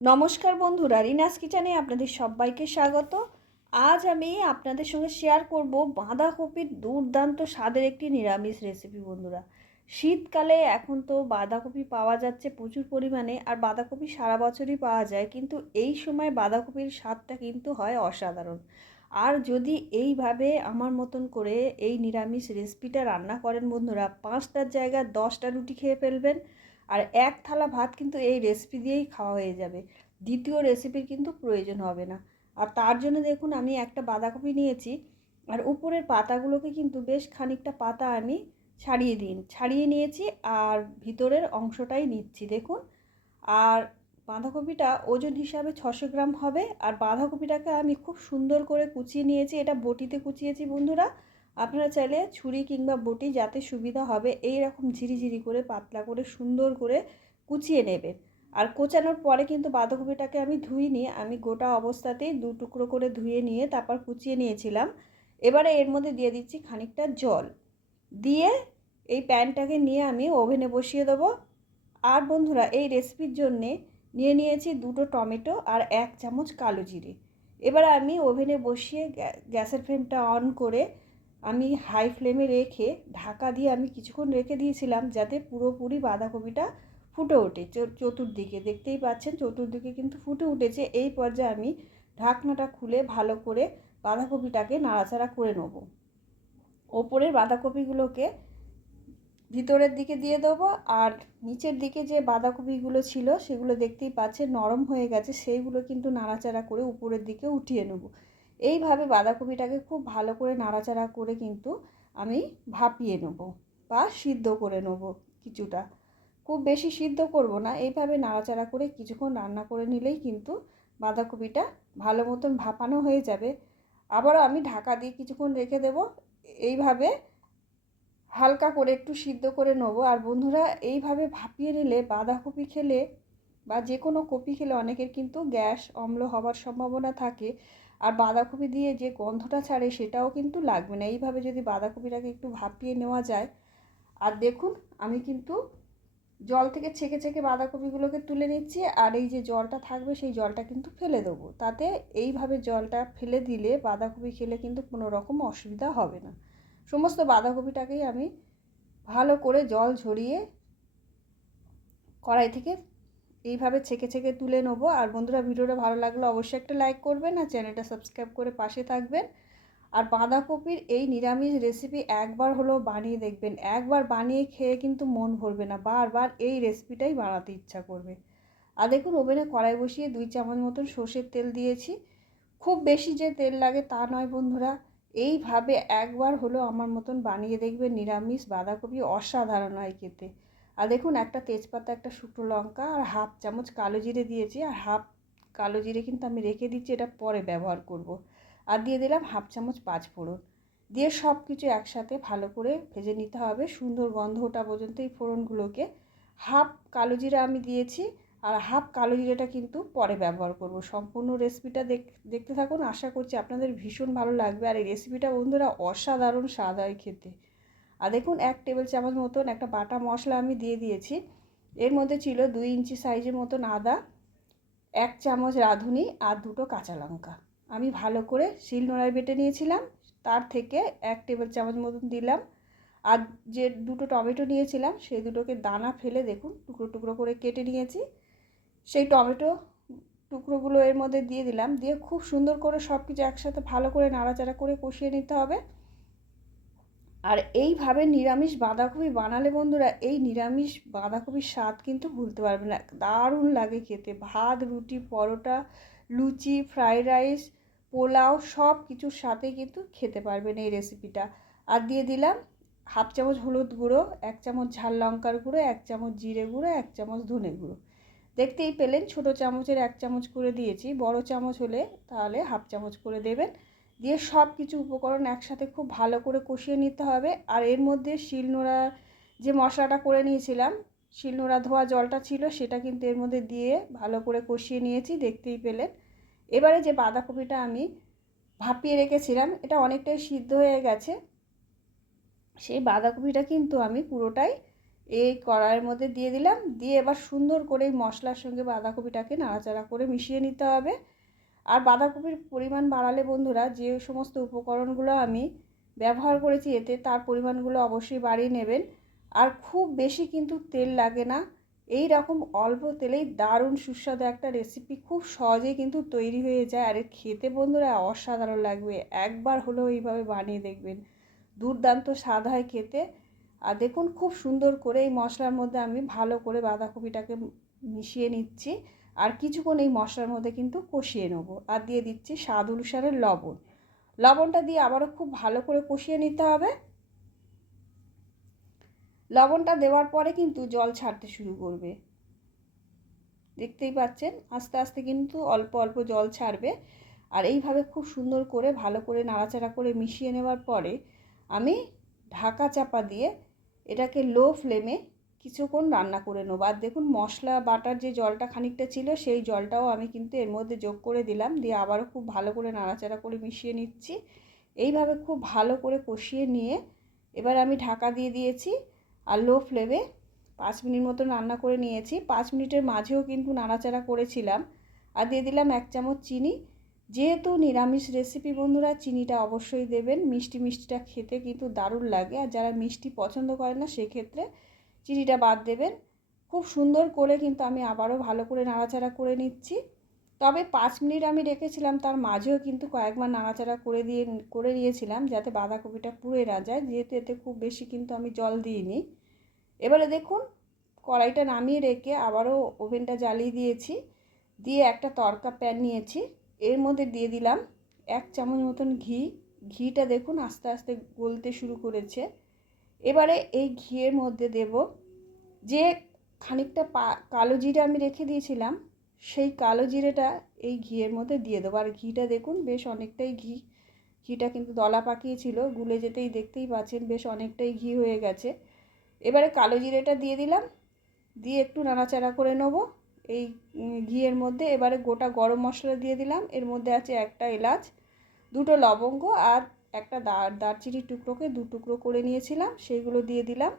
নমস্কার বন্ধুরা, রিনাস কিচেনে আপনাদের সবাইকে স্বাগত। আজ আমি আপনাদের সঙ্গে শেয়ার করব বাঁধাকপির দুর্দান্ত স্বাদের একটি নিরামিষ রেসিপি বন্ধুরা। শীতকালে এখন তো বাঁধাকপি পাওয়া যাচ্ছে প্রচুর পরিমাণে আর বাঁধাকপি সারা বছরই পাওয়া যায়, কিন্তু এই সময় বাঁধাকপির স্বাদটা কিন্তু হয় অসাধারণ। আর যদি এইভাবে আমার মতন করে এই নিরামিষ রেসিপিটা রান্না করেন বন্ধুরা, পাঁচটার জায়গায় দশটা রুটি খেয়ে ফেলবেন আর এক থালা ভাত কিন্তু এই রেসিপি দিয়েই খাওয়া হয়ে যাবে। দ্বিতীয় রেসিপির কিন্তু প্রয়োজন হবে না। আর তার জন্য দেখুন, আমি একটা বাঁধাকপি নিয়েছি, আর উপরের পাতাগুলোকে কিন্তু বেশ খানিকটা পাতা আমি ছাড়িয়ে দিন, ছাড়িয়ে নিয়েছি আর ভিতরের অংশটাই নিচ্ছি, দেখুন। আর বাঁধাকপিটা ওজন হিসাবে ছশো গ্রাম হবে, আর বাঁধাকপিটাকে আমি খুব সুন্দর করে কুচিয়ে নিয়েছি, এটা বটিতে কুচিয়েছি বন্ধুরা। আপনারা চাইলে ছুরি কিংবা বটি যাতে সুবিধা হবে এই রকম ঝিরিঝিরি করে, পাতলা করে, সুন্দর করে কুচিয়ে নেবেন। আর কোচানোর পরে কিন্তু বাঁধাকপিটাকে আমি ধুইনি আমি গোটা অবস্থাতেই দু টুকরো করে ধুয়ে নিয়ে তারপর কুচিয়ে নিয়েছিলাম। এবারে এর মধ্যে দিয়ে দিচ্ছি খানিকটা জল। দিয়ে এই প্যানটাকে নিয়ে আমি ওভেনে বসিয়ে দেবো। আর বন্ধুরা, এই রেসিপির জন্যে নিয়ে নিয়েছি দুটো টমেটো আর এক চামচ কালো জিরে। এবার আমি ওভেনে বসিয়ে গ্যাসের ফ্লেমটা অন করে আমি হাই ফ্লেমে রেখে ঢাকা দিয়ে আমি কিছুক্ষণ রেখে দিয়েছিলাম যাতে পুরোপুরি বাঁধাকপিটা ফুটে ওঠে। চতুর্দিকে দেখতেই পাচ্ছেন, চতুর্দিকে কিন্তু ফুটে উঠেছে। এই পর্যায়ে আমি ঢাকনাটা খুলে ভালো করে বাঁধাকপিটাকে নাড়াচাড়া করে নেব। ওপরের বাঁধাকপিগুলোকে ভিতরের দিকে দিয়ে দেবো আর নিচের দিকে যে বাঁধাকপিগুলো ছিল সেগুলো দেখতেই পাচ্ছে নরম হয়ে গেছে, সেইগুলো কিন্তু নাড়াচাড়া করে উপরের দিকে উঠিয়ে নেব। এইভাবে বাঁধাকপিটাকে খুব ভালো করে নাড়াচাড়া করে কিন্তু আমি ভাপিয়ে নেব বা সিদ্ধ করে নেব কিছুটা। খুব বেশি সিদ্ধ করব না, এইভাবে নাড়াচাড়া করে কিছুক্ষণ রান্না করে নিলেই কিন্তু বাঁধাকপিটা ভালো মতন ভাপানো হয়ে যাবে। আবারও আমি ঢাকা দিয়ে কিছুক্ষণ রেখে দেব, এইভাবে হালকা করে একটু সিদ্ধ করে নেব। আর বন্ধুরা, এইভাবে ভাপিয়ে নিলে বাঁধাকপি খেলে বা যে কোনো কপি খেলে অনেকের কিন্তু গ্যাস অম্ল হওয়ার সম্ভাবনা থাকে। আর বাঁধাকপি দিয়ে যে গন্ধটা ছাড়ে সেটাও কিন্তু লাগবে না। এইভাবে যদি বাঁধাকপিটাকে একটু ভাপিয়ে নেওয়া যায়, আর দেখুন আমি কিন্তু জল থেকে ছেঁকে ছেঁকে বাঁধাকপিগুলোকে তুলে নিচ্ছি, আর এই যে জলটা থাকবে সেই জলটা কিন্তু ফেলে দেবো। তাতে এইভাবে জলটা ফেলে দিলে বাঁধাকপি খেলে কিন্তু কোনো রকম অসুবিধা হবে না। সমস্ত বাঁধাকপিটাকেই আমি ভালো করে জল ঝরিয়ে কড়াই থেকে এইভাবে ছেঁকে ছেঁকে তুলে নেব। আর বন্ধুরা, ভিডিওটা ভালো লাগলে অবশ্যই একটা লাইক করবেন আর চ্যানেলটা সাবস্ক্রাইব করে পাশে থাকবেন। আর বাঁধাকপির এই নিরামিষ রেসিপি একবার হলেও বানিয়ে দেখবেন। একবার বানিয়ে খেয়ে কিন্তু মন ভরবে না। বারবার এই রেসিপিটাই বানাতে ইচ্ছা করবে। আর দেখুন, ওভেনে কড়াই বসিয়ে দুই চামচ মতন সর্ষের তেল দিয়েছি। খুব বেশি যে তেল লাগে তা নয় বন্ধুরা। এইভাবে একবার হলেও আমার মতন বানিয়ে দেখবেন নিরামিষ বাঁধাকপি অসাধারণ হয় খেতে। আর দেখুন, একটা তেজপাতা, একটা শুকনো লঙ্কা আর হাফ চামচ কালো জিরে দিয়েছি আর হাফ কালো জিরে কিন্তু আমি রেখে দিচ্ছি, এটা পরে ব্যবহার করব। আর দিয়ে দিলাম হাফ চামচ পাঁচ ফোড়ন। দিয়ে সব কিছু একসাথে ভালো করে ভেজে নিতে হবে, সুন্দর গন্ধ ওঠা পর্যন্ত এই ফোড়নগুলোকে। হাফ কালো জিরা আমি দিয়েছি আর হাফ কালো জিরাটা কিন্তু পরে ব্যবহার করব। সম্পূর্ণ রেসিপিটা দেখতে থাকুন, আশা করছি আপনাদের ভীষণ ভালো লাগবে। আর এই রেসিপিটা বন্ধুরা অসাধারণ স্বাদ হয় খেতে। আর দেখুন, এক টেবিল চামচ মতন একটা বাটা মশলা আমি দিয়ে দিয়েছি। এর মধ্যে ছিল দুই ইঞ্চি সাইজের মতন আদা, এক চামচ রাঁধুনি আর দুটো কাঁচা লঙ্কা। আমি ভালো করে শিল নোড়ায় বেটে নিয়েছিলাম, তার থেকে এক টেবিল চামচ মতন দিলাম। আর যে দুটো টমেটো নিয়েছিলাম, সেই দুটোকে দানা ফেলে দেখুন, টুকরো টুকরো করে কেটে নিয়েছি। সেই টমেটো টুকরোগুলো এর মধ্যে দিয়ে দিলাম, দিয়ে খুব সুন্দর করে সব কিছু একসাথে ভালো করে নাড়াচাড়া করে কষিয়ে নিতে হবে। আর এইভাবে নিরামিষ বাঁধাকপি বানালে বন্ধুরা, এই নিরামিষ বাঁধাকপির স্বাদ কিন্তু ভুলতে পারবে না। দারুণ লাগে খেতে। ভাত, রুটি, পরোটা, লুচি, ফ্রাইড রাইস, পোলাও সব কিছুর সাথে কিন্তু খেতে পারবেন এই রেসিপিটা। আর দিয়ে দিলাম হাফ চামচ হলুদ গুঁড়ো, এক চামচ ঝাল লঙ্কার গুঁড়ো, এক চামচ জিরে গুঁড়ো, এক চামচ ধনে গুঁড়ো। দেখতেই পেলেন ছোট চামচের এক চামচ করে দিয়েছি। বড় চামচ হলে তাহলে হাফ চামচ করে দেবেন। দিয়ে সব কিছু উপকরণ একসাথে খুব ভালো করে কষিয়ে নিতে হবে। আর এর মধ্যে শিলনোড়া যে মশলাটা করে নিয়েছিলাম শিলনোড়া ধোয়া জলটা ছিল, সেটা কিন্তু এর মধ্যে দিয়ে ভালো করে কষিয়ে নিয়েছি, দেখতেই পেলেন। এবারে যে বাঁধাকপিটা আমি ভাপিয়ে রেখেছিলাম, এটা অনেকটাই সিদ্ধ হয়ে গেছে। সেই বাঁধাকপিটা কিন্তু আমি পুরোটাই এই কড়াইয়ের মধ্যে দিয়ে দিলাম। দিয়ে এবার সুন্দর করে মশলার সঙ্গে বাঁধাকপিটাকে নাড়াচাড়া করে মিশিয়ে নিতে হবে। আর বাঁধাকপির পরিমাণ বাড়ালে বন্ধুরা যে সমস্ত উপকরণগুলো আমি ব্যবহার করেছি এতে তার পরিমাণগুলো অবশ্যই বাড়িয়ে নেবেন। আর খুব বেশি কিন্তু তেল লাগে না। এই রকম অল্প তেলেই দারুণ সুস্বাদু একটা রেসিপি খুব সহজেই কিন্তু তৈরি হয়ে যায়। আর খেতে বন্ধুরা অসাধারণ লাগবে। একবার হলেও এইভাবে বানিয়ে দেখবেন। দুর্দান্ত স্বাদ হয় খেতে। আর দেখুন, খুব সুন্দর করে এই মশলার মধ্যে আমি ভালো করে বাঁধাকপিটাকে মিশিয়ে নিচ্ছি। আর কিছুক্ষণ এই মশলার মধ্যে কিন্তু কষিয়ে নেব। আর দিয়ে দিচ্ছি স্বাদ অনুসারে লবণ। লবণটা দিয়ে আবারও খুব ভালো করে কষিয়ে নিতে হবে। লবণটা দেওয়ার পরে কিন্তু জল ছাড়তে শুরু করবে। দেখতেই পাচ্ছেন, আস্তে আস্তে কিন্তু অল্প অল্প জল ছাড়বে। আর এইভাবে খুব সুন্দর করে, ভালো করে নাড়াচাড়া করে মিশিয়ে নেওয়ার পরে আমি ঢাকা চাপা দিয়ে এটাকে লো ফ্লেমে কিছুক্ষণ রান্না করে নেব। আর দেখুন, মশলা, বাটার যে জলটা খানিকটা ছিল, সেই জলটাও আমি কিন্তু এর মধ্যে যোগ করে দিলাম। দিয়ে আবারও খুব ভালো করে নাড়াচাড়া করে মিশিয়ে নিচ্ছি। এইভাবে খুব ভালো করে কষিয়ে নিয়ে এবার আমি ঢাকা দিয়ে দিয়েছি আর লো ফ্লেমে পাঁচ মিনিট মতো রান্না করে নিয়েছি। পাঁচ মিনিটের মাঝেও কিন্তু নাড়াচাড়া করেছিলাম। আর দিয়ে দিলাম এক চামচ চিনি। যেহেতু নিরামিষ রেসিপি বন্ধুরা, চিনিটা অবশ্যই দেবেন। মিষ্টি মিষ্টিটা খেতে কিন্তু দারুণ লাগে। আর যারা মিষ্টি পছন্দ করে না, সেক্ষেত্রে চিনিটা বাদ দেবেন। খুব সুন্দর করে কিন্তু আমি আবারও ভালো করে নাড়াচাড়া করে নিচ্ছি। তবে পাঁচ মিনিট আমি রেখেছিলাম, তার মাঝেও কিন্তু কয়েকবার নাড়াচাড়া করে দিয়ে, করে নিয়েছিলাম যাতে বাঁধাকপিটা পুড়ে না যায়। যেহেতু এতে খুব বেশি কিন্তু আমি জল দিইনি। এবারে দেখুন, কড়াইটা নামিয়ে রেখে আবারও ওভেনটা জ্বালিয়ে দিয়েছি। দিয়ে একটা তরকা প্যান নিয়েছি। এর মধ্যে দিয়ে দিলাম এক চামচ মতন ঘি। ঘিটা দেখুন আস্তে আস্তে গলতে শুরু করেছে। এবারে এই ঘিয়ের মধ্যে দেব যে খানিকটা পা, কালো জিরে আমি রেখে দিয়েছিলাম, সেই কালো জিরেটা এই ঘিয়ের মধ্যে দিয়ে দেবো। আর ঘিটা দেখুন, বেশ অনেকটাই ঘি, ঘিটা কিন্তু দলা পাকিয়েছিল গুলে যেতেই দেখতেই পাচ্ছেন, বেশ অনেকটাই ঘি হয়ে গেছে। এবারে কালো জিরেটা দিয়ে দিলাম, দিয়ে একটু নাড়াচাড়া করে নেব। এই ঘিয়ের মধ্যে এবারে গোটা গরম মশলা দিয়ে দিলাম। এর মধ্যে আছে একটা এলাচ, দুটো লবঙ্গ আর একটা দার দারচিনির টুকরোকে দু টুকরো করে নিয়েছিলাম, সেইগুলো দিয়ে দিলাম।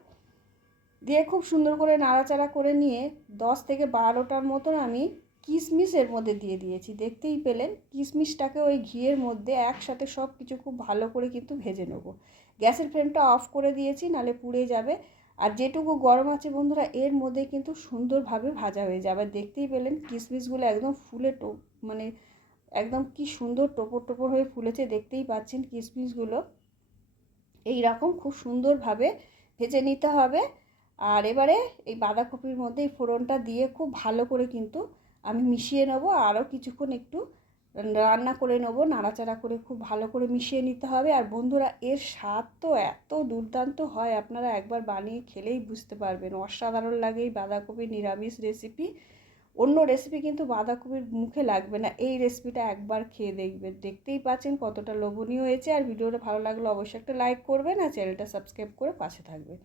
দিয়ে খুব সুন্দর করে নাড়াচাড়া করে নিয়ে দশ থেকে বারোটার মতন আমি কিশমিশ এর মধ্যে দিয়ে দিয়েছি। দেখতেই পেলেন কিশমিশটাকে ওই ঘিয়ের মধ্যে একসাথে সব কিছু খুব ভালো করে কিন্তু ভেজে নেব। গ্যাসের ফ্লেমটা অফ করে দিয়েছি, নালে পুড়ে যাবে। আর যেটুকু গরম আছে বন্ধুরা, এর মধ্যে কিন্তু সুন্দরভাবে ভাজা হয়ে যাবে। দেখতেই পেলেন কিশমিশগুলো একদম ফুলে মানে একদম কি সুন্দর টোপর টোপর হয়ে ফুলেছে, দেখতেই পাচ্ছেন কিশমিশগুলো এই রকম খুব সুন্দরভাবে ভেজে নিতে হবে। আর এবারে এই বাঁধাকপির মধ্যে এই ফোড়নটা দিয়ে খুব ভালো করে কিন্তু আমি মিশিয়ে নেব, আরও কিছুক্ষণ একটু রান্না করে নেব, নাড়াচাড়া করে খুব ভালো করে মিশিয়ে নিতে হবে। আর বন্ধুরা, এর স্বাদ তো এত দুর্দান্ত হয়, আপনারা একবার বানিয়ে খেলেই বুঝতে পারবেন। অসাধারণ লাগে এই বাঁধাকপির নিরামিষ রেসিপি অন্য রেসিপি কিন্তু বাঁধাকপির মুখে লাগবে না। এই রেসিপিটা একবার খেয়ে দেখবেন। দেখতেই পাচ্ছেন কতটা লোভনীয় হয়েছে। আর ভিডিওটা ভালো লাগলে অবশ্যই একটা লাইক করবেন আর চ্যানেলটা সাবস্ক্রাইব করে পাশে থাকবেন।